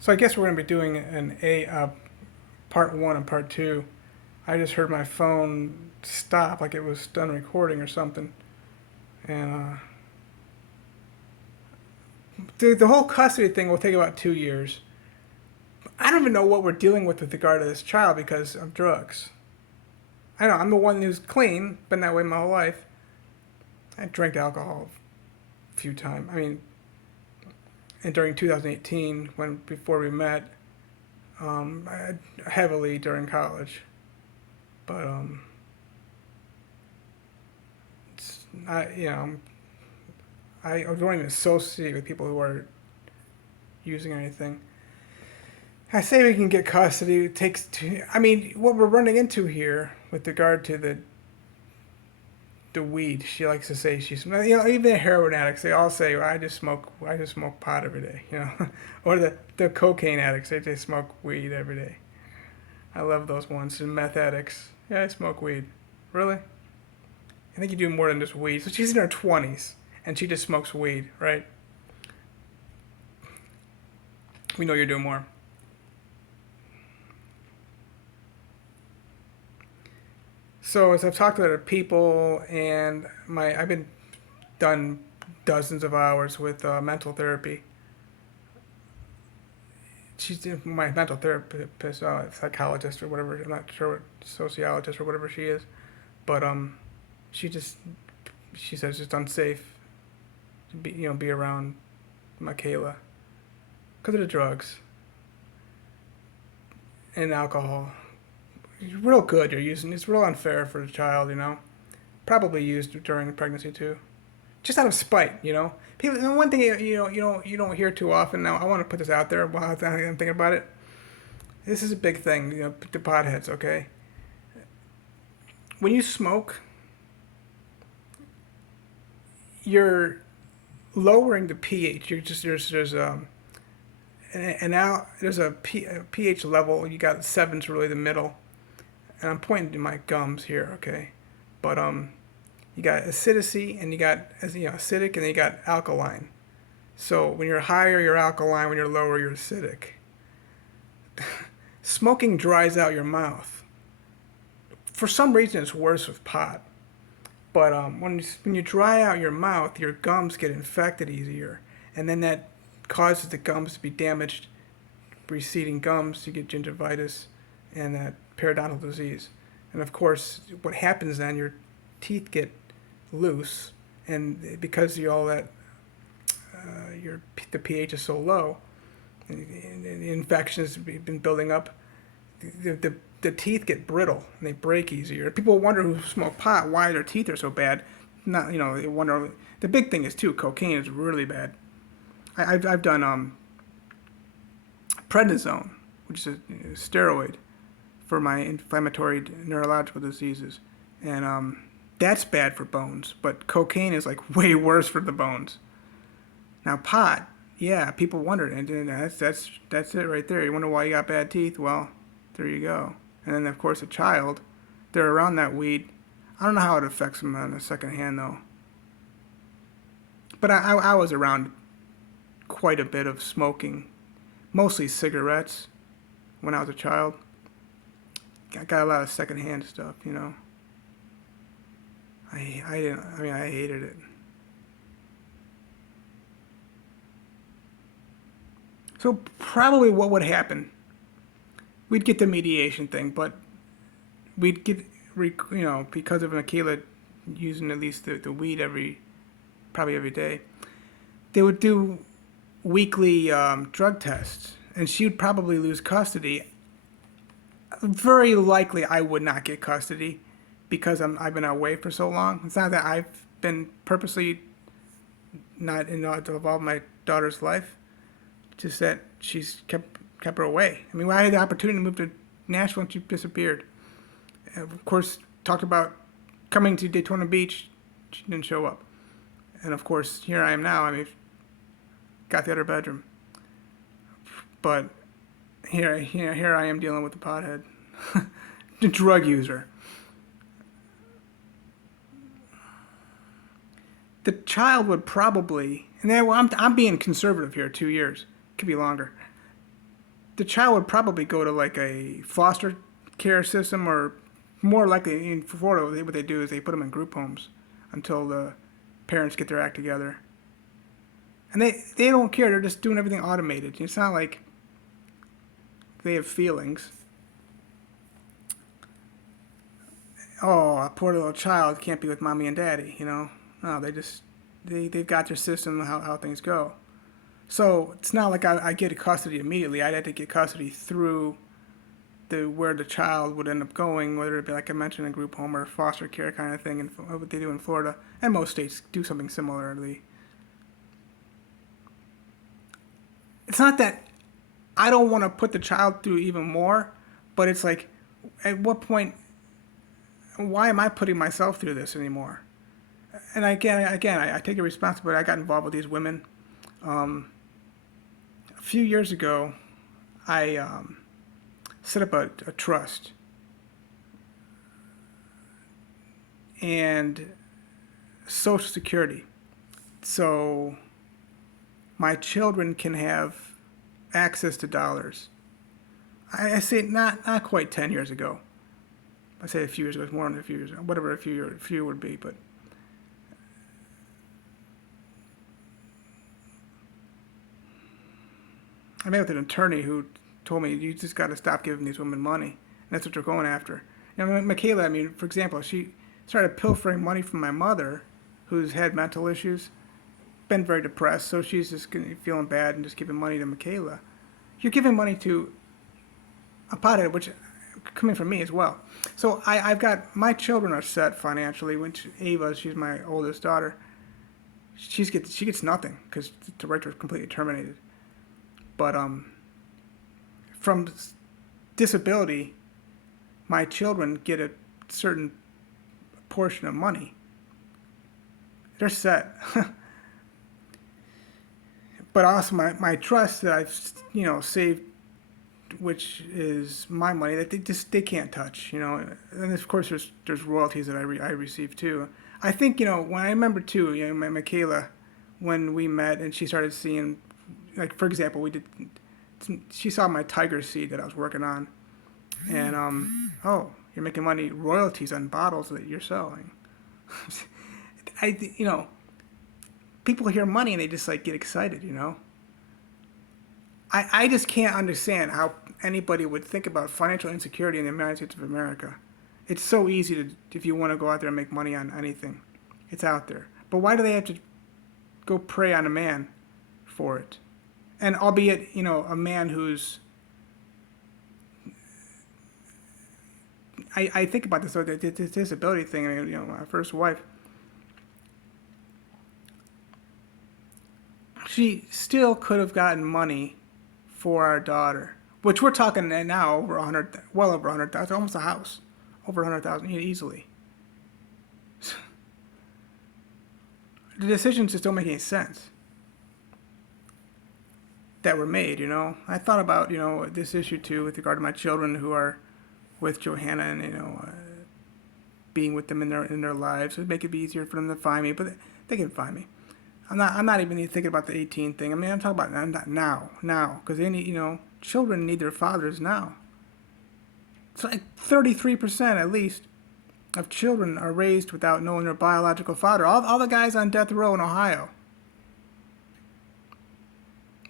So I guess we're going to be doing part one and part two. I just heard my phone stop, like it was done recording or something, and the whole custody thing will take about 2 years. I don't even know what we're dealing with regard to this child because of drugs. I know I'm the one who's clean, been that way my whole life. I drank alcohol a few times. I mean, and during 2018, when before we met, heavily during college. But it's not, I don't even associate with people who are using anything. I say we can get custody. It takes two. I mean, what we're running into here with regard to the weed. She likes to say even the heroin addicts. They all say, well, I just smoke pot every day. Or the cocaine addicts. They smoke weed every day. I love those ones. And meth addicts. Yeah, I smoke weed. Really? I think you do more than just weed. So she's in her 20s and she just smokes weed, right? We know you're doing more. So as I've talked to other people, and I've been done dozens of hours with mental therapy. She's my mental therapist, psychologist or whatever. I'm not sure what sociologist or whatever she is, but she just she says it's unsafe to be around Michaela because of the drugs and alcohol. It's real good you're using. It's real unfair for the child. Probably used during pregnancy too, just out of spite. People. And one thing you don't hear too often. Now I want to put this out there while I'm thinking about it. This is a big thing. The potheads. Okay, when you smoke, you're lowering the pH. You're just there's and now there's a pH level. You got seven's really the middle, and I'm pointing to my gums here. Okay, but you got acidity and you got acidic and then you got alkaline. So when you're higher, you're alkaline. When you're lower, you're acidic. Smoking dries out your mouth. For some reason, it's worse with pot. But when you dry out your mouth, your gums get infected easier, and then that causes the gums to be damaged. Receding gums, you get gingivitis, and that periodontal disease. And of course, what happens then? Your teeth get loose, and because you all that the pH is so low, and the infections have been building up. The teeth get brittle and they break easier. People wonder who smoke pot why their teeth are so bad. Not they wonder. The big thing is too cocaine is really bad. I've done prednisone, which is a steroid for my inflammatory neurological diseases, and that's bad for bones. But cocaine is like way worse for the bones. Now pot, yeah, people wonder, and that's it right there. You wonder why you got bad teeth? Well, there you go. And then of course a child, they're around that weed. I don't know how it affects them on the second hand though. But I was around quite a bit of smoking, mostly cigarettes, when I was a child. I got a lot of secondhand stuff. I didn't. I mean, I hated it. So probably what would happen? We'd get the mediation thing, but we'd get because of Akila using at least the weed probably every day. They would do weekly drug tests, and she would probably lose custody. Very likely, I would not get custody because I've been away for so long. It's not that I've been purposely not involved in my daughter's life, just that she's kept her away. I mean, when I had the opportunity to move to Nashville, and she disappeared. And of course, talked about coming to Daytona Beach, she didn't show up. And of course, here I am now. I mean, got the other bedroom, but here I am dealing with the pothead, the drug user. The child would probably, and then I'm being conservative here, 2 years, could be longer. the child would probably go to like a foster care system, or more likely in Florida, what they do is they put them in group homes until the parents get their act together. And they don't care. They're just doing everything automated. It's not like they have feelings. Oh, a poor little child can't be with mommy and daddy, you know? No, they've got their system, how things go. So it's not like I get custody immediately. I'd have to get custody through where the child would end up going, whether it be like I mentioned, a group home or foster care kind of thing, and what they do in Florida, and most states do something similarly. It's not that I don't want to put the child through even more, but it's like, at what point, why am I putting myself through this anymore? And again, I take the responsibility. I got involved with these women. A few years ago, I set up a trust, and Social Security. So my children can have access to dollars. I say not quite 10 years ago. I say a few years ago. It's more than a few years ago. Whatever a few would be, but I met with an attorney who told me, you just got to stop giving these women money. And that's what they're going after. You know, Michaela, I mean, for example, she started pilfering money from my mother, who's had mental issues, been very depressed, so she's just feeling bad and just giving money to Michaela. You're giving money to a pothead, which coming from me as well. So I've got, my children are set financially. Which Ava, she's my oldest daughter, she gets nothing because the rights are completely terminated. But from disability, my children get a certain portion of money. They're set. But also my trust that I've saved, which is my money, that they can't touch, and of course there's royalties that I receive too. I think when I remember too, Michaela, when we met and she started seeing, like for example, she saw my tiger seed that I was working on, and oh, you're making money, royalties on bottles that you're selling. People hear money and they just like get excited, I just can't understand how anybody would think about financial insecurity in the United States of America. It's so easy to, if you want to go out there and make money on anything, it's out there. But why do they have to go prey on a man for it? And albeit, a man who's, I think about this disability thing. I mean, my first wife, she still could have gotten money for our daughter, which we're talking now over 100, well over 100,000, almost a house, over 100,000 easily. The decisions just don't make any sense that were made. I thought about this issue too with regard to my children who are with Johanna, and being with them in their lives. It would make it be easier for them to find me, but they can find me. I'm not even thinking about the 18 thing. I mean, I'm talking about now, because they need, children need their fathers now. It's like 33% at least of children are raised without knowing their biological father. All the guys on death row in Ohio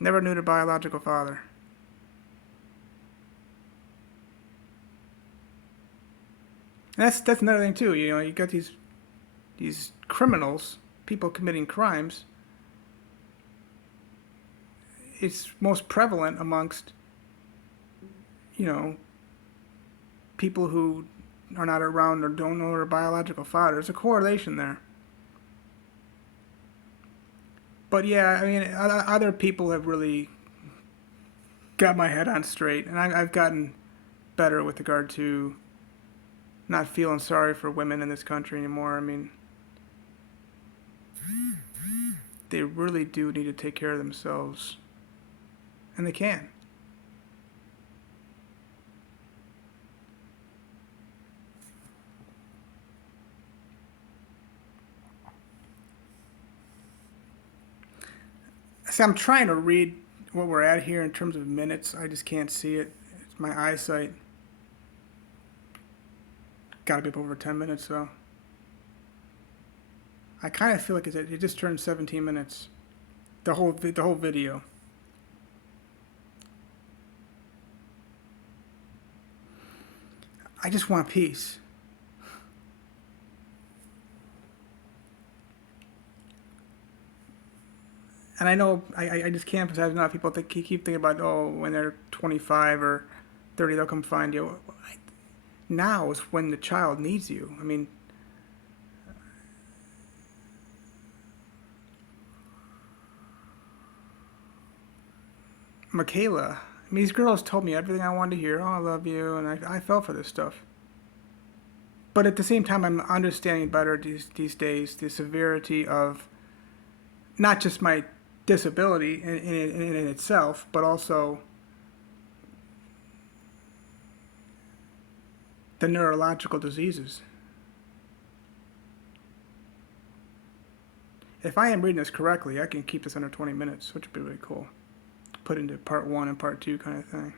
never knew their biological father. And that's another thing too. You got these criminals, people committing crimes. It's most prevalent amongst people who are not around or don't know their biological father. There's a correlation there. But yeah, I mean, other people have really got my head on straight, and I've gotten better with regard to not feeling sorry for women in this country anymore. I mean, they really do need to take care of themselves, and they can. See, I'm trying to read what we're at here in terms of minutes. I just can't see it. It's my eyesight. Got to be up over 10 minutes though. I kind of feel like it just turned 17 minutes. The whole video. I just want peace. And I know I just can't emphasize enough. People keep thinking about, oh, when they're 25 or 30, they'll come find you. Now is when the child needs you. I mean, Michaela, I mean, these girls told me everything I wanted to hear. Oh, I love you, and I fell for this stuff. But at the same time, I'm understanding better these days the severity of not just my disability in itself, but also the neurological diseases. If I am reading this correctly, I can keep this under 20 minutes, which would be really cool. Put into part 1 and part 2 kind of thing.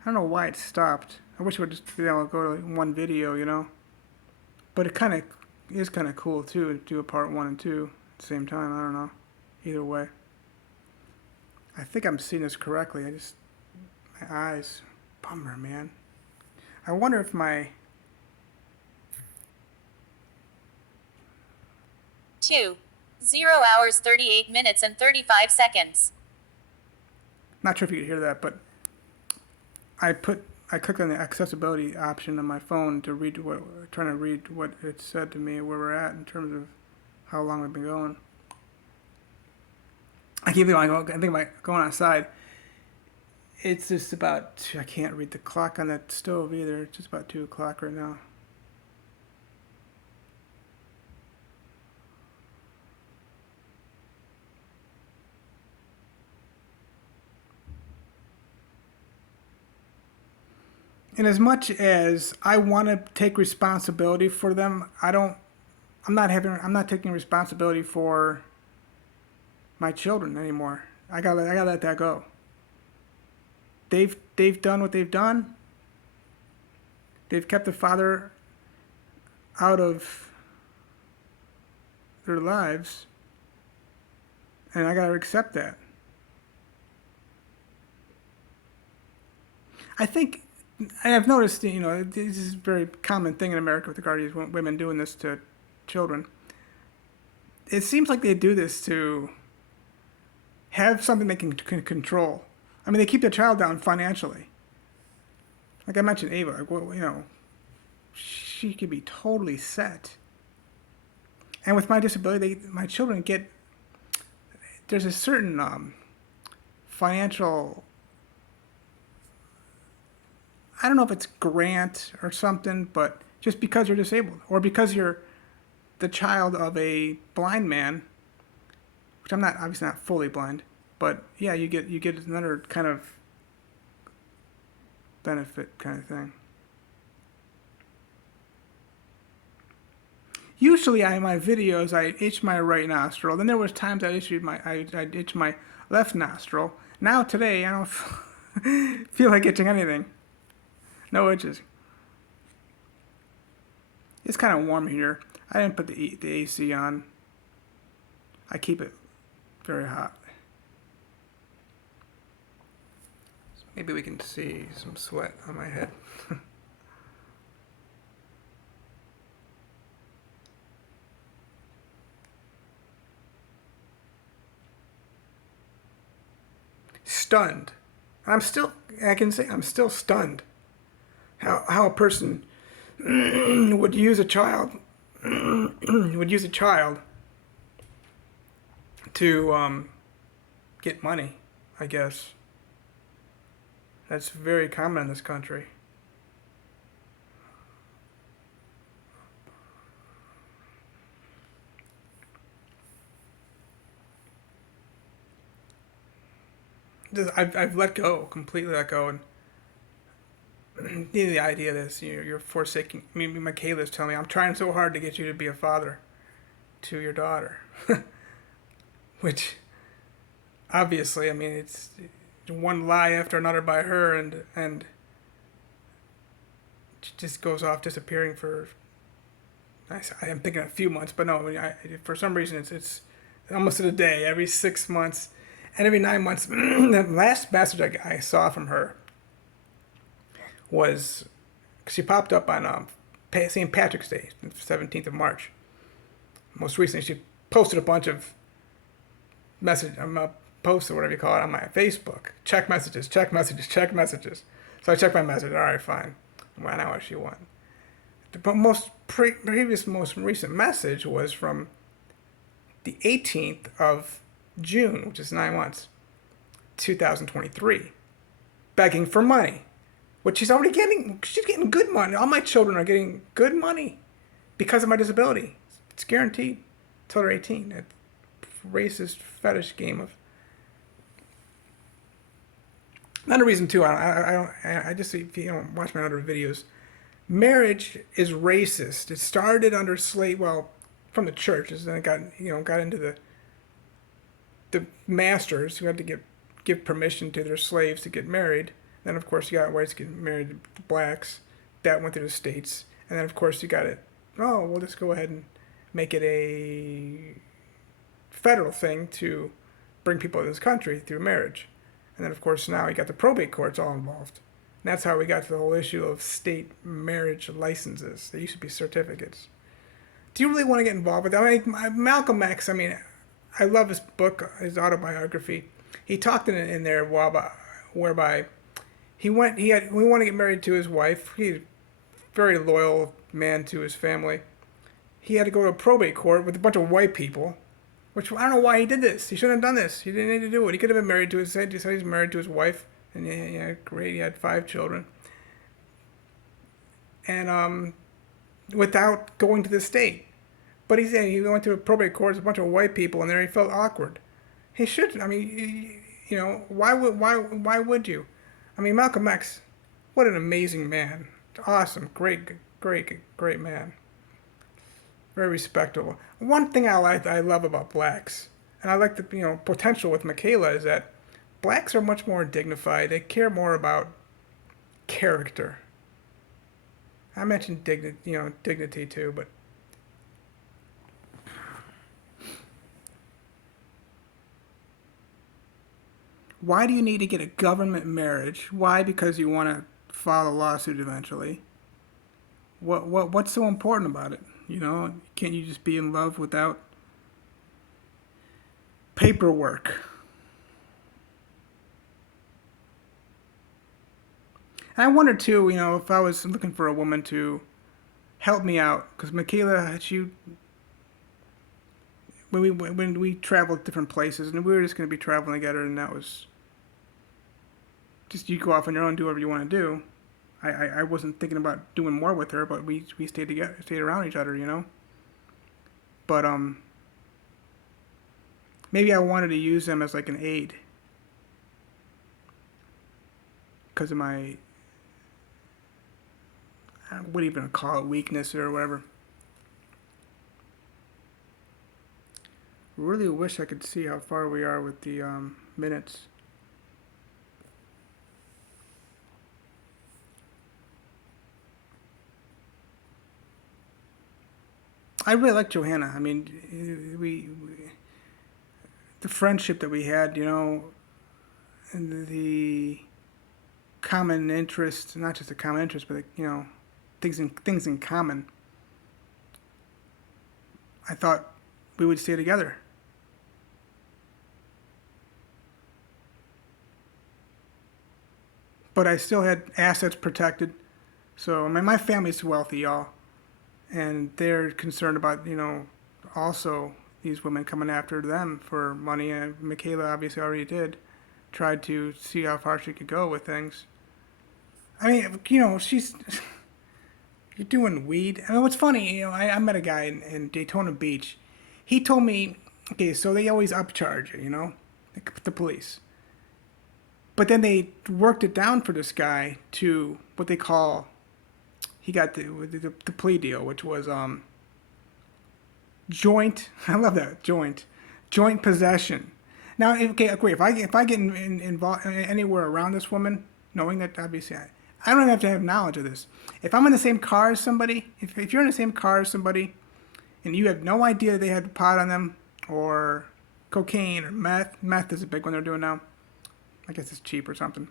I don't know why it stopped. I wish it would just be able to go to one video, you know. But it kind of is kind of cool too to do a part 1 and 2 at the same time. I don't know. Either way. I think I'm seeing this correctly. My eyes, bummer, man. I wonder if my 0 hours 38 minutes and 35 seconds. Not sure if you could hear that, but I clicked on the accessibility option on my phone to trying to read what it said to me where we're at in terms of how long we've been going. I think about going outside. It's just about, I can't read the clock on that stove either. It's just about 2 o'clock right now. And as much as I want to take responsibility for them, I'm not taking responsibility for my children anymore. I gotta let that go. They've done what they've done. They've kept the father out of their lives, and I gotta accept that. I think, and I've noticed, you know, this is a very common thing in America with regard to women doing this to children. It seems like they do this to have something they can control. I mean, they keep their child down financially. Like I mentioned, Ava, you know, she could be totally set. And with my disability, my children there's a certain financial, I don't know if it's grant or something, but just because you're disabled or because you're the child of a blind man, which I'm not, obviously not fully blind, but yeah, you get another kind of benefit kind of thing. Usually, in my videos, I itch my right nostril. Then there was times I itch my left nostril. Now today, I don't feel like itching anything. No itches. It's kind of warm here. I didn't put the AC on. I keep it very hot. So maybe we can see some sweat on my head. Stunned. I can say I'm still stunned. How a person would use a child to get money, I guess. That's very common in this country. I've completely let go, and the idea of this, you're forsaking. I mean, Michaela's telling me, I'm trying so hard to get you to be a father, to your daughter, which obviously, I mean, it's one lie after another by her, and just goes off disappearing for. I am thinking a few months, but no, I mean, for some reason it's almost a day every 6 months, and every 9 months. The last message I saw from her was she popped up on St. Patrick's Day, 17th of March. Most recently, she posted a bunch of posts or whatever you call it on my Facebook. Check messages, check messages, check messages. So I checked my message. All right, fine. Well, I know what she won. The most recent message was from the 18th of June, which is 9 months, 2023, begging for money, which she's already getting. She's getting good money. All my children are getting good money because of my disability. It's guaranteed till they're 18. That racist fetish game of. Another reason too. I just, if you don't watch my other videos, marriage is racist. It started under slave, well, from the churches, and it got into the masters who had to give permission to their slaves to get married. Then of course you got whites getting married to blacks. That went to the states, and then of course you got it. Oh, we'll just go ahead and make it a federal thing to bring people to this country through marriage. And then of course now you got the probate courts all involved. And that's how we got to the whole issue of state marriage licenses. They used to be certificates. Do you really want to get involved with that? I mean, Malcolm X, I mean, I love his book, his autobiography. He talked in there whereby he wanted to get married to his wife. He's a very loyal man to his family. He had to go to a probate court with a bunch of white people, which I don't know why he did this. He shouldn't have done this. He didn't need to do it. He could have been married to his. He said he's married to his wife, and great. He had 5 children, and without going to the state. But he said he went to a probate court with a bunch of white people, and there he felt awkward. He should. I mean, why would you? I mean, Malcolm X, what an amazing man. Awesome, great man. Very respectable. One thing I love about blacks, and I like the potential with Michaela, is that blacks are much more dignified. They care more about character. I mentioned dignity too, but why do you need to get a government marriage? Why? Because you want to file a lawsuit eventually. What's so important about it? Can't you just be in love without paperwork? And I wonder too, if I was looking for a woman to help me out, because Michaela, when we traveled different places, and we were just going to be traveling together, and that was just you go off on your own, do whatever you want to do. I wasn't thinking about doing more with her, but we stayed together, stayed around each other, But maybe I wanted to use them as like an aid because of my, I wouldn't even call it weakness or whatever. Really wish I could see how far we are with the minutes. I really like Johanna. I mean, the friendship that we had, and the common interest, not just a common interest, but things in common. I thought we would stay together. But I still had assets protected. So, I mean, my family's wealthy, y'all. And they're concerned about, also these women coming after them for money. And Michaela obviously already did. Tried to see how far she could go with things. I mean, she's you're doing weed. I mean, what's funny, I met a guy in Daytona Beach. He told me, okay, so they always upcharge you, the police. But then they worked it down for this guy to what they call, he got the plea deal, which was Joint. I love that joint possession. Now, okay, great. If I get involved anywhere around this woman, knowing that obviously I don't have to have knowledge of this. If I'm in the same car as somebody, if you're in the same car as somebody, and you have no idea they had pot on them or cocaine or meth. Meth is a big one they're doing now. I guess it's cheap or something.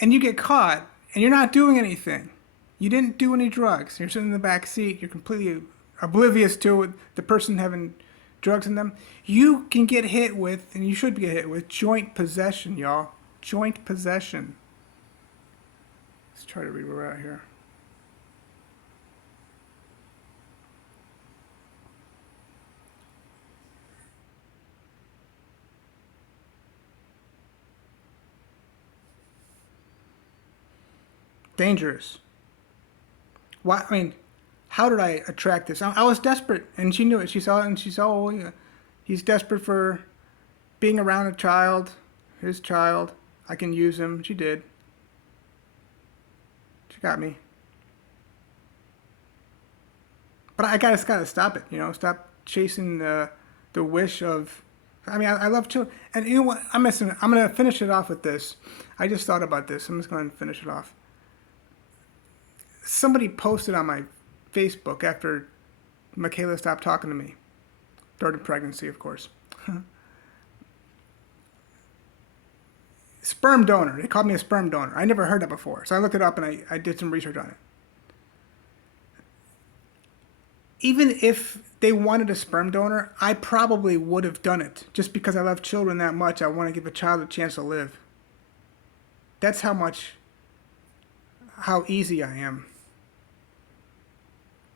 And you get caught and you're not doing anything. You didn't do any drugs. You're sitting in the back seat. You're completely oblivious to the person having drugs in them. You can get hit with, and you should get hit with, joint possession, y'all. Joint possession. Let's try to read where we're at here. Dangerous. Why? I mean, how did I attract this? I was desperate, and she knew it. She saw it, and she saw, oh, yeah, he's desperate for being around a child, his child. I can use him. She did. She got me. But I gotta stop it. Stop chasing the wish of. I mean, I love children, and you know what? I'm gonna finish it off with this. I just thought about this. I'm just gonna finish it off. Somebody posted on my Facebook after Michaela stopped talking to me during pregnancy, of course. Sperm donor. They called me a sperm donor. I never heard that before, so I looked it up and I did some research on it. Even if they wanted a sperm donor, I probably would have done it just because I love children that much. I want to give a child a chance to live. That's how easy I am.